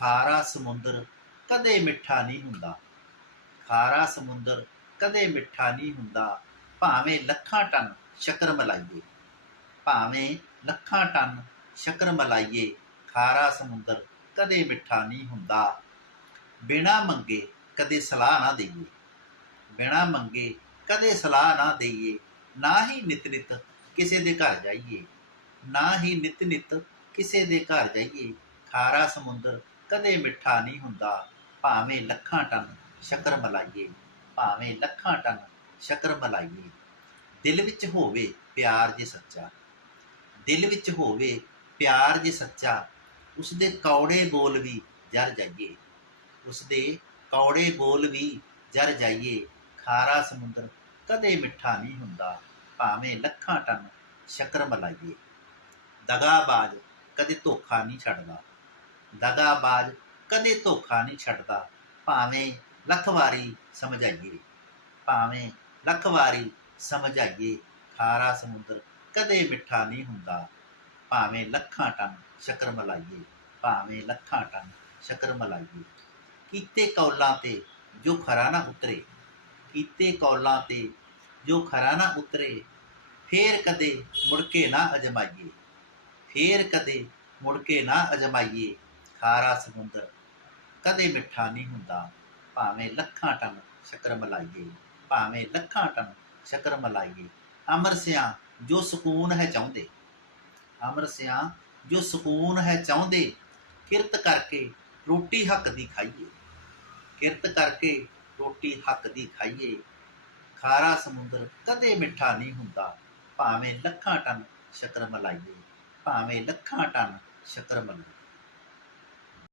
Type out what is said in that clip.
ਖਾਰਾ ਸਮੁੰਦਰ ਕਦੇ ਮਿੱਠਾ ਨਹੀਂ ਹੁੰਦਾ। ਖਾਰਾ ਸਮੁੰਦਰ ਕਦੇ ਮਿੱਠਾ ਨਹੀਂ ਹੁੰਦਾ, ਭਾਵੇਂ ਲੱਖਾਂ ਟਨ ਸ਼ਕਰ ਮਲਾਈਏ। ਭਾਵੇਂ ਲੱਖਾਂ ਟਨ ਸ਼ਕਰ ਮਲਾਈਏ, ਖਾਰਾ ਸਮੁੰਦਰ ਕਦੇ ਮਿੱਠਾ ਨਹੀਂ ਹੁੰਦਾ। ਬਿਨਾ ਮੰਗੇ ਕਦੇ ਸਲਾਹ ਨਾ ਦੇਈਏ। ਬਿਨਾ ਮੰਗੇ ਕਦੇ ਸਲਾਹ ਨਾ ਦੇਈਏ, ਨਾ ਹੀ ਨਿਤ ਨਿਤ ਕਿਸੇ ਦੇ ਘਰ ਜਾਈਏ। ਨਾ ਹੀ ਨਿਤ ਨਿਤ ਕਿਸੇ ਦੇ ਘਰ ਜਾਈਏ, ਖਾਰਾ ਸਮੁੰਦਰ ਕਦੇ ਮਿੱਠਾ ਨਹੀਂ ਹੁੰਦਾ, ਭਾਵੇਂ ਲੱਖਾਂ ਟਨ ਸ਼ਕਰ ਮਲਾਈਏ, ਭਾਵੇਂ ਲੱਖਾਂ ਟਨ ਸ਼ਕਰ ਮਲਾਈਏ। ਦਿਲ ਵਿੱਚ ਹੋਵੇ ਪਿਆਰ ਜੇ ਸੱਚਾ, ਦਿਲ ਵਿੱਚ ਹੋਵੇ ਪਿਆਰ ਜੇ ਸੱਚਾ ਉਸ ਦੇ ਕੌੜੇ ਬੋਲ ਵੀ ਜਰ ਜਾਈਏ। ਉਸ ਦੇ ਕੌੜੇ ਬੋਲ ਵੀ ਜਰ ਜਾਈਏ, ਖਾਰਾ ਸਮੁੰਦਰ ਕਦੇ ਮਿੱਠਾ ਨਹੀਂ ਹੁੰਦਾ, ਭਾਵੇਂ ਲੱਖਾਂ ਟਨ ਸ਼ਕਰ ਮਲਾਈਏ। ਦਗਾਬਾਜ਼ ਕਦੇ ਧੋਖਾ ਨਹੀਂ ਛੱਡਦਾ। ਦਗਾਬਾਜ਼ ਕਦੇ ਧੋਖਾ ਨਹੀਂ ਛੱਡਦਾ। ਭਾਵੇਂ ਲੱਖ ਵਾਰੀ ਸਮਝਾਈਏ, ਭਾਵੇਂ ਲੱਖ ਵਾਰੀ ਸਮਝਾਈਏ, ਖਾਰਾ ਸਮੁੰਦਰ ਕਦੇ ਮਿੱਠਾ ਨਹੀਂ ਹੁੰਦਾ। ਭਾਵੇਂ ਲੱਖਾਂ ਟਨ ਸ਼ੱਕਰ ਮਲਾਈਏ ਭਾਵੇਂ ਲੱਖਾਂ ਟਨ ਸ਼ਕਰ ਮਲਾਈਏ ਕੀਤੇ ਕੌਲਾਂ ਤੇ ਜੋ ਖਰਾ ਨਾ ਉਤਰੇ, ਕੀਤੇ ਕੌਲਾਂ ਤੇ ਜੋ ਖਰਾ ਨਾ ਉਤਰੇ, ਫੇਰ ਕਦੇ ਮੁੜ ਕੇ ਨਾ ਅਜਮਾਈਏ। ਫੇਰ ਕਦੇ ਮੁੜ ਕੇ ਨਾ ਅਜਮਾਈਏ। ਖਾਰਾ ਸਮੁੰਦਰ। ਕਦੇ ਮਿੱਠਾ ਨਹੀਂ ਹੁੰਦਾ, ਭਾਵੇਂ ਲੱਖਾਂ ਟਨ ਸ਼ਕਰ ਮਲਾਈਏ ਭਾਵੇਂ ਲੱਖਾਂ ਟਨ ਸ਼ਕਰ ਮਲਾਈਏ ਅਮਰ ਸਿਆ ਜੋ ਸਕੂਨ ਹੈ ਚਾਹੁੰਦੇ, ਅਮਰ ਸਿਆ ਜੋ ਸਕੂਨ ਹੈ ਚਾਹੁੰਦੇ, ਕਿਰਤ ਕਰਕੇ ਰੋਟੀ ਹੱਕ ਦੀ ਖਾਈਏ। ਕਿਰਤ ਕਰਕੇ ਰੋਟੀ ਹੱਕ ਦੀ ਖਾਈਏ। ਖਾਰਾ ਸਮੁੰਦਰ ਕਦੇ ਮਿੱਠਾ ਨਹੀਂ ਹੁੰਦਾ, ਭਾਵੇਂ ਲੱਖਾਂ ਟਨ ਸ਼ਕਰ ਮਲਾਈਏ ਭਾਵੇਂ ਲੱਖਾਂ ਟਨ ਸ਼ੱਕਰ ਮਲਾਈਏ